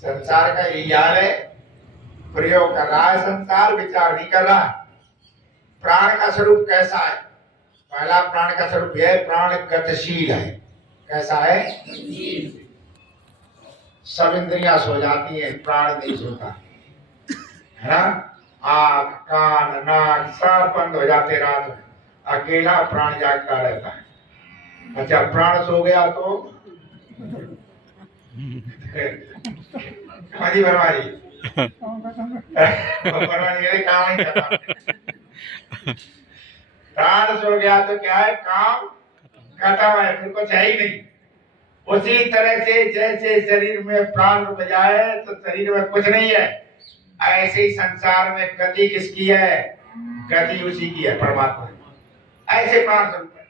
संसार का यही हाल है, प्रयोग कर रहा है संसार, विचार नहीं कर रहा। प्राण का स्वरूप कैसा है? पहला प्राण का स्वरूप है प्राण गतिशील है। कैसा है? सब इंद्रियां सो जाती हैं, प्राण नहीं सोता है ना। आँख कान नाक सब बंद हो जाते रात में, अकेला प्राण जागता रहता है। अच्छा प्राण सो गया तो हमारी बर्बादी बर्बादी काम ही खत्म। प्राण सो गया तो क्या है, काम खत्म है, फिर कुछ है ही नहीं। उसी तरह से जैसे शरीर में प्राण रुक जाए तो शरीर में कुछ नहीं है, ऐसे ही संसार में गति किसकी है? गति उसी की है, परमात्मा। ऐसे प्राण स्वरूप है।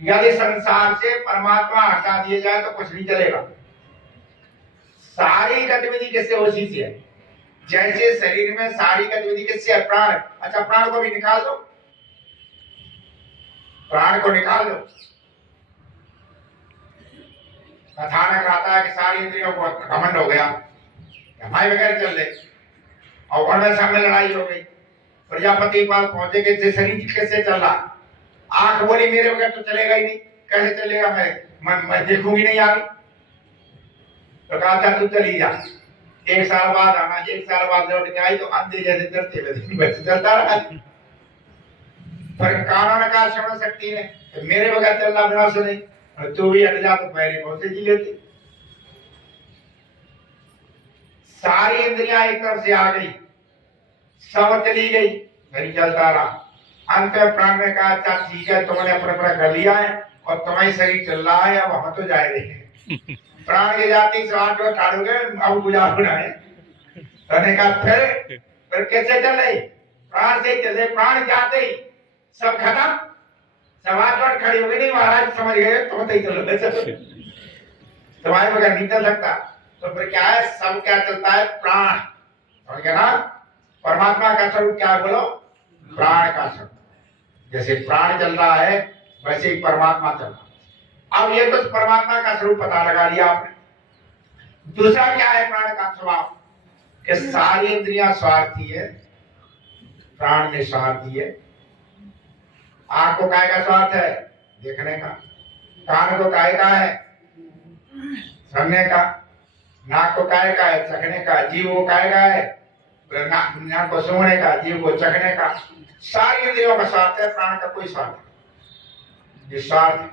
यदि संसार से परमात्मा हटा दिया जाए तो कुछ नहीं चलेगा। सारी गतिविधि किससे? उसी से है। जैसे शरीर में सारी गतिविधि किससे है? प्राण। अच्छा प्राण को भी निकाल दो, प्राण को निकाल दो। कथानक आता है कि सारी इंद्रियों को घमंड हो गया, हमारे बगैर चल रहे, और उनमें सामने लड़ाई हो गई। प्रजापति पास पहुंचे कि शरीर कैसे चल रहा? आंख बोली मेरे बगैर तो चलेगा ही नहीं। कैसे चलेगा? मैं देखूंगी नहीं आगे। तो कहा था तू चली जा, एक साल बाद आना। एक साल बाद लौट के आई तो अंधे जैसे चलते हुए चलता रहा। पर कानों ने कहा श्रवण शक्ति ने मेरे बगैर चलना बिना सुने, तू भी हट जा तो पहले बहुत से जी लेती। सारी इंद्रियां एक तरफ से आ गई, सब चली गई, नहीं चलता रहा। अंत में प्राण ने कहा अच्छा ठीक है, तुमने अपना अपना कर लिया है और तुम्हारी शरीर चल रहा है, अब हम तो जाए रहे। प्राण के जाति से आठ जो ठाड़ोगे अब गुजारना है। तो कहा फिर कैसे चल रही? प्राण से चले, प्राण जाते ही सब खत्म, समाज खड़ी हो गई। नहीं महाराज समझ गए, तुम तो ही चलो, तुम्हारे बगैर नहीं चल सकता। तो फिर क्या है? सब क्या चलता है? प्राण। समझ गया ना? परमात्मा का स्वरूप क्या है? बोलो, प्राण का स्वरूप। जैसे प्राण चल रहा है वैसे ही परमात्मा चल रहा है। अब ये तो परमात्मा का स्वरूप पता लगा लिया आपने। दूसरा क्या है प्राण का स्वभाव? कि सारी इंद्रियां स्वार्थी है, प्राण निस्वार्थी है। आंख को काय का स्वार्थ है? देखने का। कान को काय का है? सुनने का। नाक को काय का है? चखने का। जीव को काय का है? नाक को सूंघने का, जीव को चखने का। सारी इंद्रियों का स्वार्थ है, प्राण का कोई स्वार्थ नहीं, निस्वार्थ है।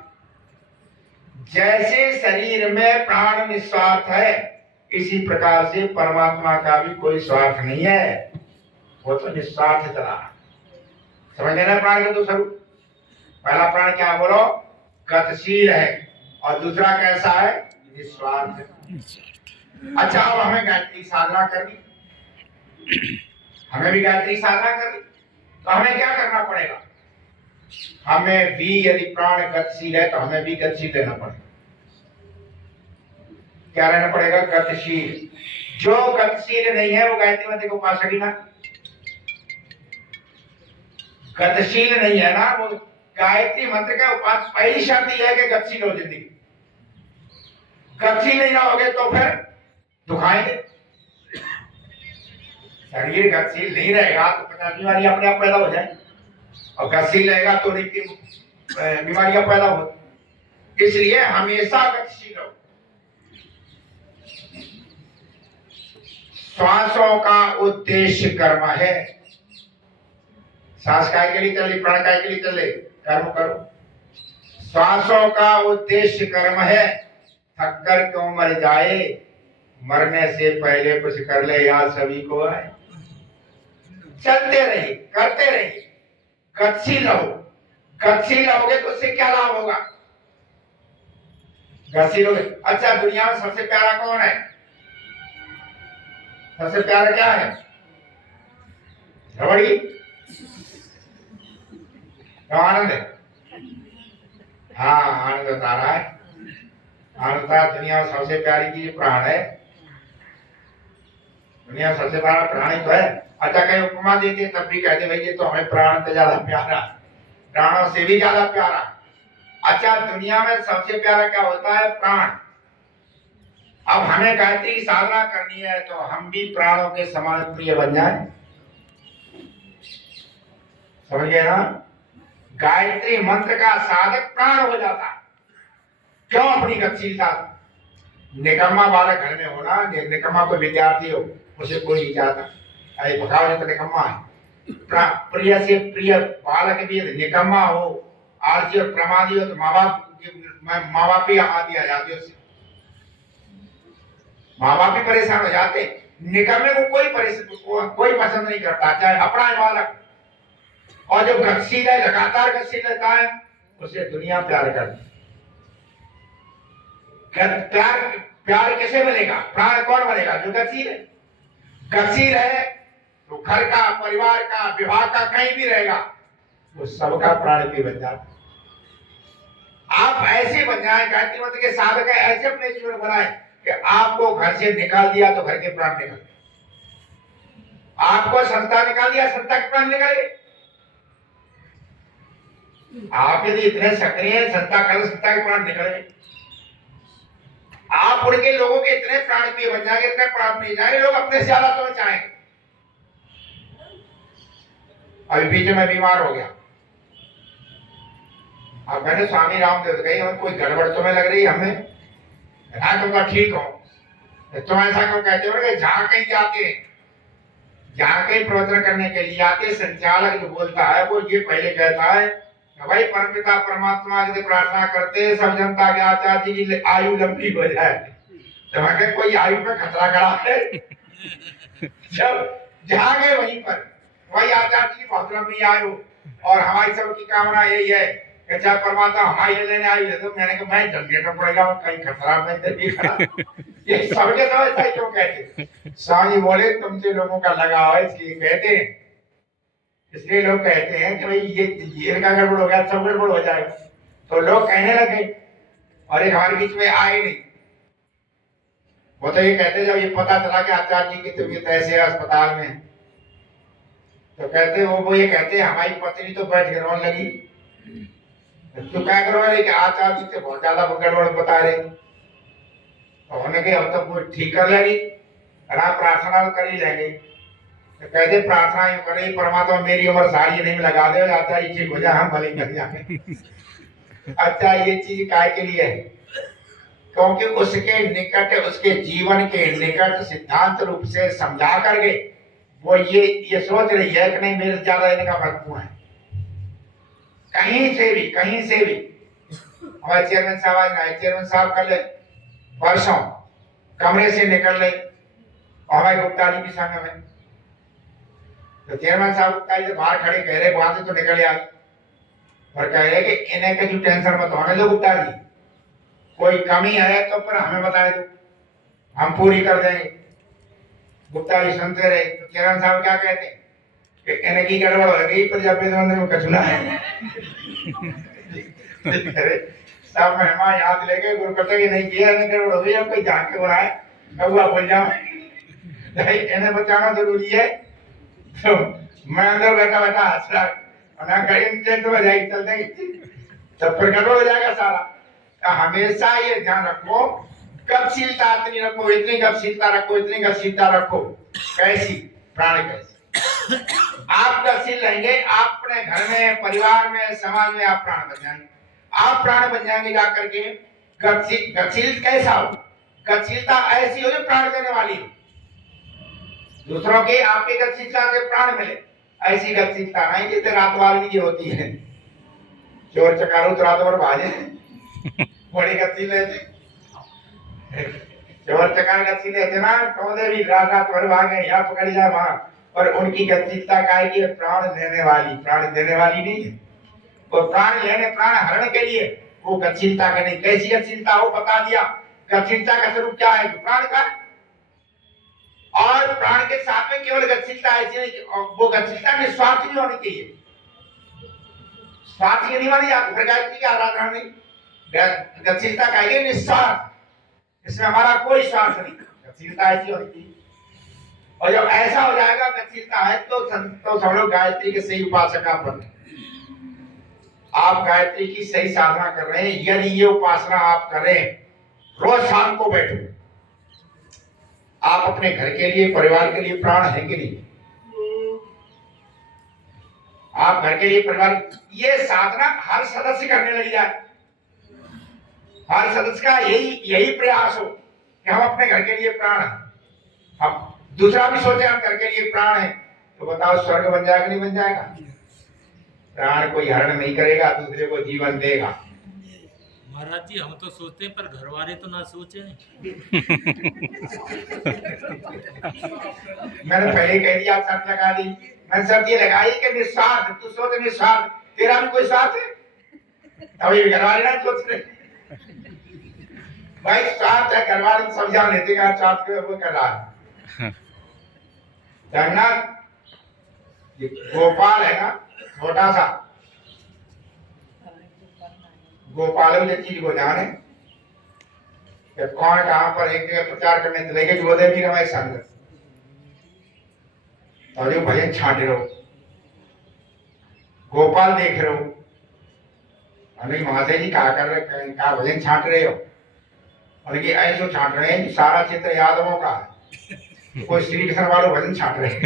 जैसे शरीर में प्राण निस्वार्थ है, इसी प्रकार से परमात्मा का भी कोई स्वार्थ नहीं है, वो तो निस्वार्थ चला। समझ लेना प्राण के दो स्वरूप। पहला प्राण क्या बोलो? गतिशील है, और दूसरा कैसा है? निस्वार्थ है। अच्छा अब हमें गायत्री साधना करनी, हमें भी गायत्री साधना करनी, तो हमें क्या करना पड़ेगा? हमें भी, यदि प्राण गतिशील है तो हमें भी गतिशील रहना पड़ेगा। क्या रहना पड़ेगा? गतिशील। जो गतिशील नहीं है वो गायत्री मंत्र को उपासक ही ना। गतिशील नहीं है ना वो गायत्री मंत्र का उपास। पहली शर्त यह है कि गतिशील हो जिंदगी। गतिशील नहीं रहोगे तो फिर दुखाएंगे। शरीर गतिशील नहीं रहेगा तो 50 बीमारियां अपने आप पैदा हो जाएंगी, और गतिशील रहेगा तो बीमारियां पैदा हो। इसलिए हमेशा गतिशील हो। श्वासों का उद्देश्य कर्म है। सांस काय के लिए चल रही, प्राण काय के लिए चल रही? कर्म करो। श्वासों का उद्देश्य कर्म है। थक कर क्यों मर जाए, मरने से पहले कुछ कर ले याद सभी को है। चलते रहिए, करते रहिए, गतिशील रहो। गतिशील रहोगे तो उससे क्या लाभ होगा? गतिशील रहोगे। अच्छा दुनिया में सबसे प्यारा कौन है? सबसे प्यारा क्या है? रबड़ी। आनंद है। हाँ आनंद बता रहा है। आनंद दुनिया में सबसे प्यारी चीज प्राण है। दुनिया में सबसे प्यारा प्राण ही तो है। अच्छा कहीं उपमा देते तब भी कहते भाई ये तो हमें प्राण से ज्यादा प्यारा, प्राणों से भी ज्यादा प्यारा। अच्छा दुनिया में सबसे प्यारा क्या होता है? प्राण। अब हमें गायत्री की साधना करनी है तो हम भी प्राणों के समान प्रिय बन जाए। समझ गए ना? गायत्री मंत्र का साधक प्राण हो जाता है। क्यों? अपनी गतिशीलता। निकम्मा बालक घर में होना, निकम्मा कोई विद्यार्थी हो उसे कोई नहीं चाहता, अरे भगाओ तो निकम्मा है। प्रिय से प्रिय बालक भी निकम्मा हो, आलसी और प्रमादी हो तो माँ बाप ही आदि आ जाते उससे, माँ बाप भी परेशान हो जाते। निकम्मे को कोई पसंद नहीं करता, चाहे अपना है बालक। और जो गतिशील है, लगातार गतिशील रहता है, उसे दुनिया प्यार करती। प्यार कैसे बनेगा? प्राण कौन बनेगा? जो गतिशील है। गतिशील है तो घर का, परिवार का, विवाह का, कहीं भी रहेगा वो सबका प्राण भी बन जाता। आप ऐसे बन जाए, गायत्री मंत्र के साधक है, ऐसे अपने जीवन बनाए कि आपको घर से निकाल दिया तो घर के प्राण निकल, आपको संस्था निकाल दिया संस्था के प्राण निकले। आप यदि इतने सक्रिय हैं, संस्था के प्राण निकले। आप उनके लोगों के इतने प्राण प्रिय बन जाएंगे, इतने प्राण प्रिय जाएंगे, लोग अपने से ज्यादा तुम्हें चाहेंगे। अभी बीच में बीमार हो गया, अब मैंने स्वामी रामदेव कही हमें कोई गड़बड़ तुम्हें लग रही है, हमें हाँ तुम ठीक हो, तुम ऐसा क्यों कहते हो? जहां कहीं जाते हैं, जहां कहीं प्रवचन करने के लिए आते, संचालक जो बोलता है वो ये पहले कहता है भाई परमपिता परमात्मा से प्रार्थना करते सब जनता के आचार्य जी की आयु लंबी हो जाए। तो मैं कोई आयु पे खतरा खड़ा है? जब जहां गए वहीं पर वही आचार्य जी की बहुत लंबी आयु, और हमारी सबकी कामना यही है कि चाहे परमात्मा हमारी लेने आयु दे दो। मैंने कहा मैं जनरेटर पड़ेगा, कहीं खतरा नहीं खड़ा। ये सबके सब ऐसा क्यों कहते? स्वामी बोले तुमसे लोगों का लगाव है इसलिए कहते हैं, इसलिए लोग कहते हैं कि भाई ये का गड़बड़ हो गया, सब गड़बड़ हो जाएगा। तो लोग कहने लगे, और एक हमारे बीच में आए नहीं। वो तो ये कहते जब ये पता चला कि आचार्य जी की तबीयत ऐसे है अस्पताल में, तो कहते वो ये कहते हमारी पत्नी तो बैठ के रोने लगी। तो क्या करो कि आचार्य जी से बहुत ज्यादा गड़बड़ बता रहे। तो होने के अब तो ठीक कर लेगी, प्रार्थना कर ही लेंगे। तो कहते प्रार्थना यूं करें, परमात्मा मेरी उम्र सारी नहीं लगा दे, आता ये ठीक हो जाए, हम भले कर जाए। अच्छा ये चीज काय के लिए है? क्योंकि उसके निकट, उसके जीवन के निकट सिद्धांत रूप से समझा करके वो ये सोच रही है कि नहीं मेरे ज्यादा इनका महत्व है। कहीं से भी हमारे चेयरमैन साहब आए, चेयरमैन साहब कर ले परसों कमरे से निकल ले, और हमारे गुप्ता जी भी संग में, तो चेयरमैन साहब गुप्ता जी बाहर खड़े कह रहे वहां से तो निकल आए, और कह रहे कि इन्हें का जो टेंशन मत होने दो गुप्ता जी, कोई कमी है तो पर हमें बता दो, हम पूरी कर देंगे। गुप्ता जी सुनते रहे। तो चेयरमैन साहब क्या कहते कि इन्हें की गड़बड़ हो गई, प्रजापति मंदिर में कचुना है। सब मेहमान याद लेके गुरु कहते कि नहीं किया, इन्हें गड़बड़ हो गई, हम कोई जान के बनाए कौआ बोल जाओ, इन्हें बचाना जरूरी है। तो मैं अंदर बैठा हंस रहा, तो बजाई चल देंगे, तब फिर गड़बड़ हो जाएगा सारा। तो हमेशा ये ध्यान रखो, गतिशीलता इतनी रखो, इतनी गतिशीलता रखो, इतनी गतिशीलता रखो। कैसी? प्राण कैसी? आप गतिशील रहेंगे, आप अपने घर में, परिवार में, समाज में आप प्राण बन जाएंगे। आप प्राण बन जाएंगे जाकर के। गतिशील कैसा हो? गतिशीलता ऐसी हो जो प्राण देने वाली हो, दूसरों के आपकी गतिशीलता से प्राण मिले। ऐसी गतिशीलता नहीं जैसे रात वाली की होती है, चोर चकारू तो रात भर भाजे, बड़ी गतिशील रहते, चोर चकार गतिशील रहते ना, टोले भी रात भर भागे, यहाँ पकड़ जाए वहां। और उनकी गतिशीलता का है कि प्राण देने वाली नहीं है। वो प्राण लेने, प्राण हरण के लिए वो गतिशीलता का नहीं। कैसी गतिशीलता हो बता दिया। गतिशीलता का स्वरूप क्या है? प्राण का। और प्राण के साथ में केवल गतिशीलता ऐसी नहीं, वो गतिशीलता निस्वार्थ भी होनी चाहिए। स्वार्थ की नहीं मानी जाती, प्रकार की आराधना नहीं। गतिशीलता का है निस्वार्थ, इसमें हमारा कोई स्वार्थ नहीं। गतिशीलता ऐसी होनी चाहिए। और जब ऐसा हो जाएगा गतिशीलता है तो सब लोग गायत्री के सही उपासक आप बन, आप गायत्री की सही साधना कर रहे हैं। यदि ये उपासना आप करें, रोज शाम को बैठो, आप अपने घर के लिए, परिवार के लिए प्राण है कि नहीं? आप घर के लिए, परिवार, ये साधना हर सदस्य करने लग जाए। हर सदस्य का यही प्रयास हो कि हम अपने घर के लिए प्राण हैं। हम दूसरा भी सोचे हम घर के लिए प्राण है, तो बताओ स्वर्ग बन जाएगा नहीं बन जाएगा? प्राण कोई हरण नहीं करेगा, दूसरे को जीवन देगा। महाराज जी, हम तो सोचते हैं पर घर वाले तो ना सोचे। मैंने पहले कह दिया, शर्त लगा दी। मैंने शर्त ये लगाई कि निस्वार्थ, तू सोच निस्वार्थ, तेरा भी कोई स्वार्थ है? अभी घर वाले ना सोच रहे भाई, स्वार्थ है, घर वाले समझा लेते हैं स्वार्थ को वो कर रहा है। जगन्नाथ ये गोपाल है ना, छोटा सा गोपाल, ये चीज को जाने कि कौन कहां पर एक जगह प्रचार करने चले गए, जोधे भी रमाय संग तो जो भजन छांट रहे हो, गोपाल देख रहे हो, अरे महाशय जी कहा कर रहे, कहा भजन छांट रहे हो? और ये ऐसे छांट रहे हैं कि सारा चित्र यादवों का है, कोई श्री कृष्ण वालों भजन छांट रहे हैं।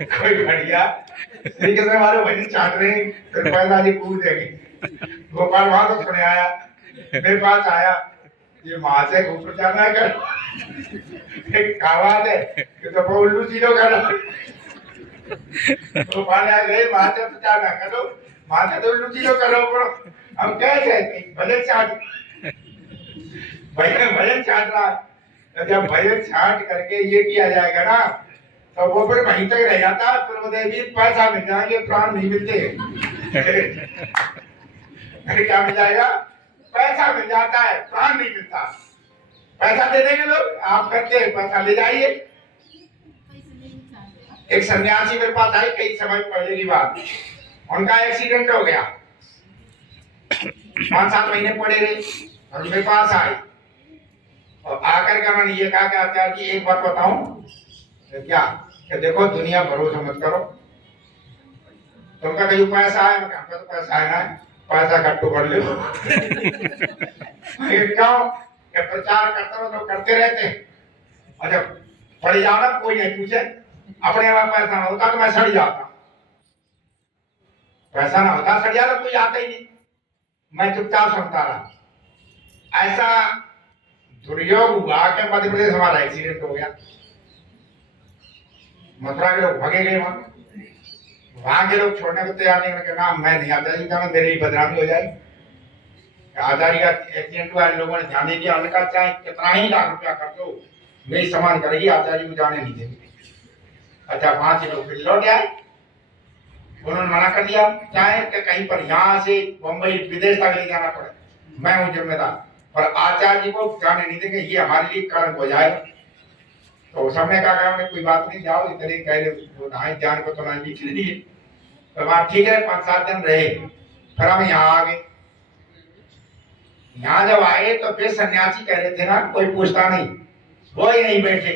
कोई बढ़िया श्री कृष्ण वाले भजन छांट रहे हैं, फिर पैसा जी पूछ देंगे। गोपाल वहां तो सुने आया, मेरे पास आया, ये महाशय को प्रचार ना कर, एक कहावत है कि तो वो उल्लू चीजों कर। गोपाल आ गए, महाशय प्रचार ना करो, महाशय तो उल्लू चीजों करो, हम कैसे भजन छाट, भजन छाट रहा। तो जब भजन छाट करके ये किया जाएगा ना, तो वो फिर वहीं तक रह जाता है, फिर बोले भी पैसा मिल जाएंगे, प्राण नहीं मिलते। क्या मिल जाएगा? पैसा मिल जाता है, प्राण नहीं मिलता। पैसा दे देंगे लोग, आप करते हैं, पैसा ले जाइए। एक सन्यासी मेरे पास आई कई समय पहले की बात, उनका एक्सीडेंट हो गया, 5-7 महीने पड़े रहे, और मेरे पास आई और आकर के उन्होंने ये कहा कि आचार्य जी एक बात बताऊं, क्या कि देखो दुनिया भरोसा मत करो, तुमका कहीं पैसा है, हमका तो पैसा है ना, पैसा इकट्ठो कर लो। क्यों कि प्रचार करते हो तो करते रहते हैं, और जब पड़ जाओ ना कोई नहीं पूछे, अपने आप पैसा ना होता तो मैं सड़ जाता, पैसा ना होता सड़ जाता, कोई आता ही नहीं, मैं चुपचाप सुनता रहा। ऐसा दुर्योग हुआ कि मध्य प्रदेश हमारा एक्सीडेंट हो गया, मथुरा के लोग भगे गए, वहां के लोग छोड़ने को तैयार नहीं, उन्होंने कहा मैं नहीं आता जी, मेरी ही बदनामी हो जाएगी। आजादी का एक्सीडेंट हुआ, इन लोगों ने ध्यान नहीं दिया, उन्होंने कहा चाहे कितना ही लाख रुपया कर दो, मेरी सम्मान करेगी, आचार्य को जाने नहीं देंगे। अच्छा 5 लोग फिर लौट आए, उन्होंने मना कर दिया, चाहे कि कहीं पर यहाँ से मुंबई विदेश तक ले जाना पड़े, मैं हूँ जिम्मेदार, पर आचार्य जी को जाने नहीं देंगे, ये हमारे लिए कलंक हो जाएगा। तो सबने कहा कोई बात नहीं, जाओ इतने कह रहे जान को तो ना लिख लीजिए। तो वहां ठीक है, 5-7 दिन रहे, फिर हम यहाँ आ गए। यहाँ जब आए तो फिर सन्यासी कह रहे थे ना, कोई पूछता नहीं, वो ही नहीं बैठे,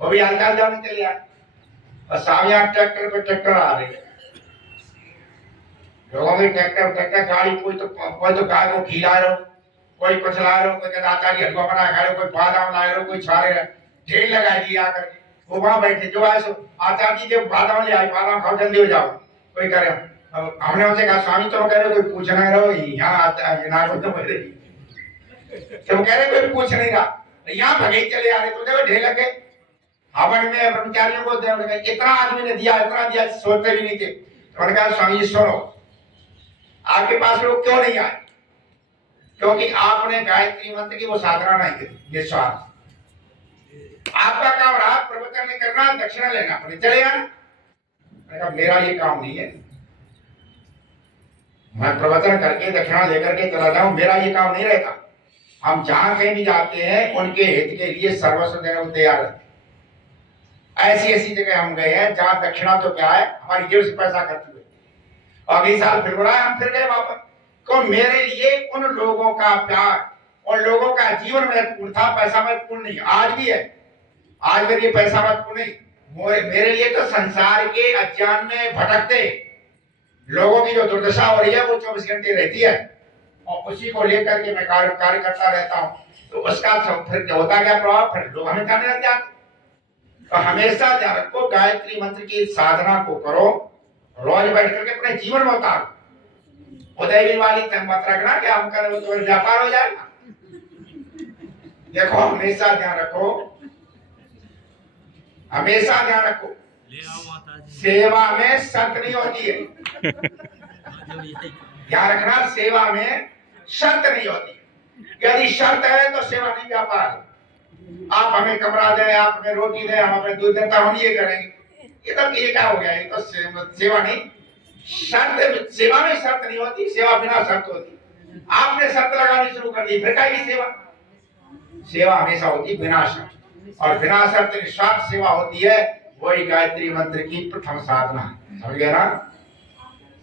वो भी हालचाल जाने चले आए, और साहब यहाँ ट्रैक्टर पे ट्रैक्टर आ रहे, लोगों में ट्रैक्टर गाड़ी, कोई तो गाय को खिला रहे हो, कोई कुछ ला रहे हो, कोई कहता कि हलवा बना खा रहे हो, कोई बादाम ला रहे हो, कोई छारे ढेर लगा दिया आकर वो वहां बैठे, जो है सो आचार्य जी जब बादाम ले आए, बादाम खाओ जल्दी हो जाओ, कोई करे। अब हमने उनसे कहा स्वामी तो कह रहे कोई पूछना रहो, यहाँ आता है ना तो बोले, तो कह रहे कोई पूछ नहीं रहा, यहाँ भगे चले आ रहे, तो देखो ढेर लगे हवन में ब्रह्मचारियों को इतना आदमी ने दिया, इतना दिया, सोचते भी नहीं थे। तो उन्होंने कहा स्वामी जी सुनो, आपके पास लोग क्यों नहीं आए? क्योंकि आपने गायत्री मंत्र की वो साधना नहीं की, निस्वार्थ। आपका काम रहा प्रवचन नहीं करना, दक्षिणा लेना, अपने चले आना। मेरा ये काम नहीं है, मैं प्रवचन करके दक्षिणा लेकर के चला जाऊं, मेरा ये काम नहीं रहता। हम जहां कहीं भी जाते हैं उनके हित के लिए सर्वस्व देने को तैयार है। ऐसी ऐसी जगह हम गए हैं जहां दक्षिणा तो क्या है, हमारी जेब से पैसा खर्च हुए, अगले साल फिर बोला हम फिर गए वापस। तो मेरे लिए उन लोगों का प्यार, उन लोगों का जीवन महत्वपूर्ण था, पैसा महत्वपूर्ण नहीं, आज भी है। आज मेरे लिए पैसा महत्वपूर्ण नहीं, मेरे लिए तो संसार के अज्ञान में भटकते लोगों की जो दुर्दशा हो रही है वो 24 घंटे रहती है, और उसी को लेकर के मैं कार्य करता रहता हूँ। तो उसका फिर होता क्या प्रभाव, फिर लोग हमें जाने लग जाते। तो हमेशा ध्यान रखो, गायत्री मंत्र की साधना को करो, रोज बैठ करके अपने जीवन में उतारो। उदयगिरी वाली मत रखना कि हम करें तो व्यापार हो जाएगा। देखो हमेशा ध्यान रखो, हमेशा ध्यान रखो, ले आओ माता जी। सेवा में शर्त नहीं होती है। ध्यान रखना, सेवा में शर्त नहीं होती। यदि शर्त है तो सेवा नहीं व्यापार है। आप हमें कमरा दें, आप हमें रोटी दें, हम हमें दूध दें, तो हम ये करेंगे। ये तो ये क्या हो गया, ये तो सेवा नहीं। शर्त, सेवा में शर्त नहीं होती, सेवा बिना शर्त होती। आपने शर्त लगानी शुरू कर दी, फिर क्या सेवा। सेवा हमेशा होती बिना शर्त, और बिना शर्त निस्वार्थ सेवा होती है। वही गायत्री मंत्र की प्रथम साधना है। समझ गए ना,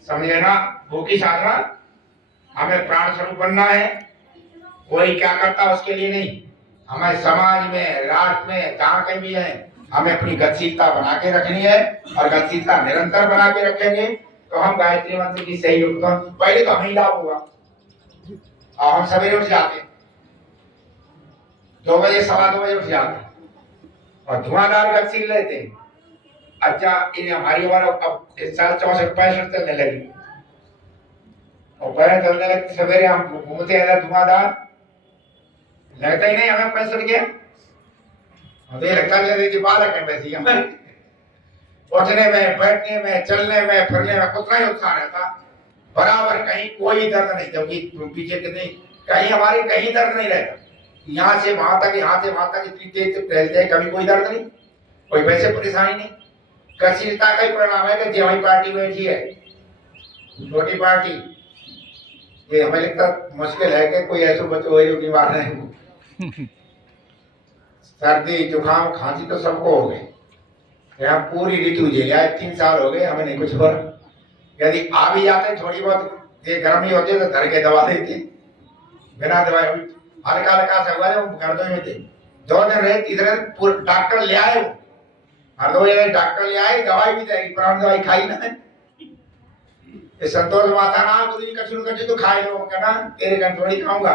समझ गए ना, वो की साधना। हमें प्राण स्वरूप बनना है, कोई क्या करता उसके लिए नहीं। हमें समाज में, राष्ट्र में, जहां कहीं भी है, हमें अपनी गतिशीलता बना के रखनी है, और गतिशीलता निरंतर बना के रखेंगे तो हम गायत्री मंत्र की सही उपक्रम, पहले तो हमें लाभ होगा। और हम सवेरे उठ जाते, 2 बजे, 2:15 बजे उठ जाते, और धुआंधार गतिशील रहते हैं। अच्छा, इन हमारी उम्र अब इस साल 64-65 चलने लगी, और पहले चलने लगती सवेरे हम घूमते हैं धुआंधार, लगता ही नहीं हमें 65 के। मुझे लगता है कि बालक है वैसे हमें, उठने में, बैठने में, चलने में, फिरने में उतना ही उत्साह रहता, बराबर। कहीं कोई दर्द नहीं, जबकि पीछे कितनी कहीं हमारे कहीं दर्द नहीं रहता। यहाँ से वहां तक, यहाँ से वहां तक इतनी तेज रहते हैं, कभी कोई दर्द नहीं, कोई वैसे परेशानी नहीं। गतिशीलता का ही परिणाम है कि हमारी पार्टी बैठी है, छोटी पार्टी, ये हमें लगता मुश्किल है कि कोई ऐसा बच्चा हो जो बीमार नहीं। सर्दी, जुकाम, खांसी तो सबको हो गए। यहाँ पूरी ऋतु झेली है, 3 साल हो गए, हमें नहीं कुछ हो रहा। यदि आ भी जाते थोड़ी बहुत ये गर्मी होती है तो धर के दवा देते, बिना दवाई हल्का हल्का सा हुआ, जब गर्दों में थे 2 दिन रहे, तीसरे दिन डॉक्टर ले आए, हर 2 जगह डॉक्टर ले आए, दवाई भी देगी, पुरानी दवाई खाई ना। ये संतोष माता ना गुरु जी कछु कछु तो खाए लो, कहना तेरे घर थोड़ी खाऊंगा।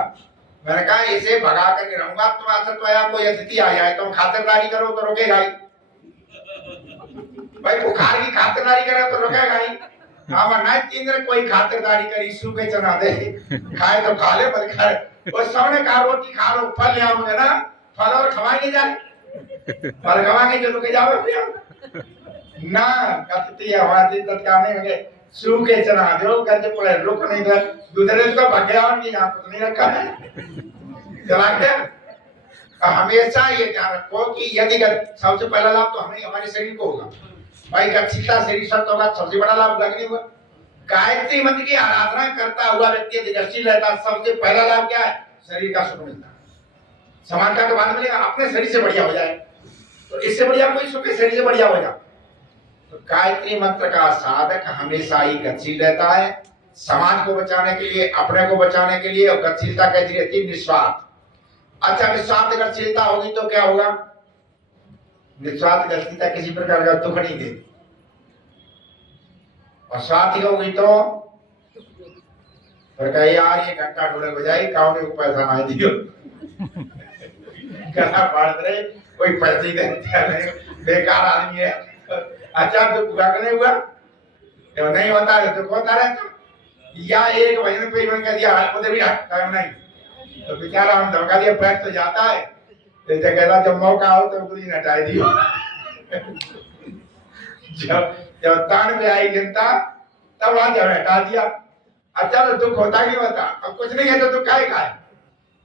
मैंने कहा इसे भगा करके रहूंगा, तुम्हारा असर आया, कोई अतिथि आ जाए तो खातिरदारी करो तो रुकेगा ही भाई, बुखार की खातिरदारी करे तो रुकेगा ही। हाँ, वरना 3 दिन कोई खातिरदारी करी, सूखे चना दे, खाए तो खा ले, बल खाए। और सबने कहा रोटी खा लो, फल ले आओ मुझे ना, फल और खवाएंगे जाए, फल खवाएंगे जो रुके जाओ ना। कत्ती है हमारे तत्काने लगे, सूखे चना दो, गंजे पड़े, रुक नहीं दे, दूसरे को भगवान की यहाँ कुछ नहीं रखा है, चला क्या। हमेशा ये ध्यान रखो कि यदि सबसे पहला लाभ तो हमें, हमारे शरीर को होगा भाई। गतिशीलता शरीर शब्द होगा, सबसे बड़ा लाभ लगने हुआ। गायत्री मंत्र की आराधना करता हुआ व्यक्ति यदि गतिशील रहता है, सबसे पहला लाभ क्या है, शरीर का सुख मिलता है। समानता तो बाद मिलेगा, अपने शरीर से बढ़िया हो जाए, तो इससे बढ़िया कोई सुख शरीर से बढ़िया हो जाए। तो गायत्री मंत्र का साधक हमेशा ही गतिशील रहता है, समाज को बचाने के लिए, अपने को बचाने के लिए। और गतिशीलता कैसी रहती है, निस्वार्थ। अच्छा, निस्वार्थ गतिशीलता होगी तो क्या होगा, निस्वार्थ गतिशीलता किसी प्रकार का दुख नहीं देती, और स्वार्थ होगी तो यार ये घंटा ढोलक बजाई, काउंटे को पैसा ना दियो, गला फाड़ रहे, कोई पैसे नहीं, बेकार आदमी है। अच्छा, तो पूरा करने हुआ तो नहीं होता है, तो होता रहता, या एक महीने पेमेंट कर दिया, उधर भी टाइम नहीं, तो बेचारा हम धमका दिया, पैक तो जाता है, तो कहता जब मौका हो तो कुछ हटा दियो। जब तान में आई जनता तब वहां जब हटा दिया। अच्छा, तो दुख होता नहीं होता, अब कुछ नहीं है तो दुख काहे खाए,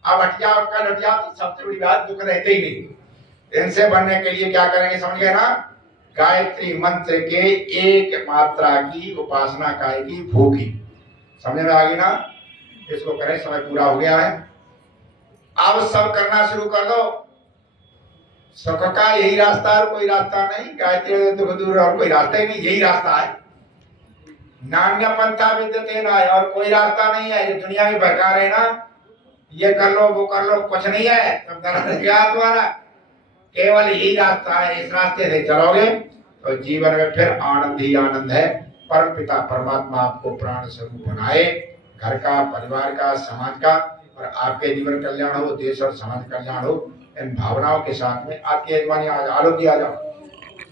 अब हट जाओ, कल हट जाओ, तो सबसे बड़ी बात दुख रहते ही नहीं। इनसे बनने के लिए क्या करेंगे, समझ गए ना, गायत्री मंत्र के एक मात्रा की उपासना करेगी भूखी। समझ में आ गई ना, इसको करें, समय पूरा हो गया है, अब सब करना शुरू कर दो। सुख का यही रास्ता है, कोई रास्ता नहीं। गायत्री दुख दूर और कोई रास्ता ही नहीं, यही रास्ता है। नान्य पंथा विद्यते ना, और कोई रास्ता नहीं है। ये दुनिया में बहका रहे ना, ये कर लो वो कर लो, कुछ नहीं है, सब तुम्हारा केवल यही रास्ता है। इस रास्ते से चलोगे तो जीवन में फिर आनंद ही आनंद है। परम पिता परमात्मा आपको प्राण स्वरूप बनाए, घर का, परिवार का, समाज का, और आपके जीवन कल्याण हो, देश और समाज कल्याण हो, इन भावनाओं के साथ में आपकी यजमानी आज आलोक आ जाओ।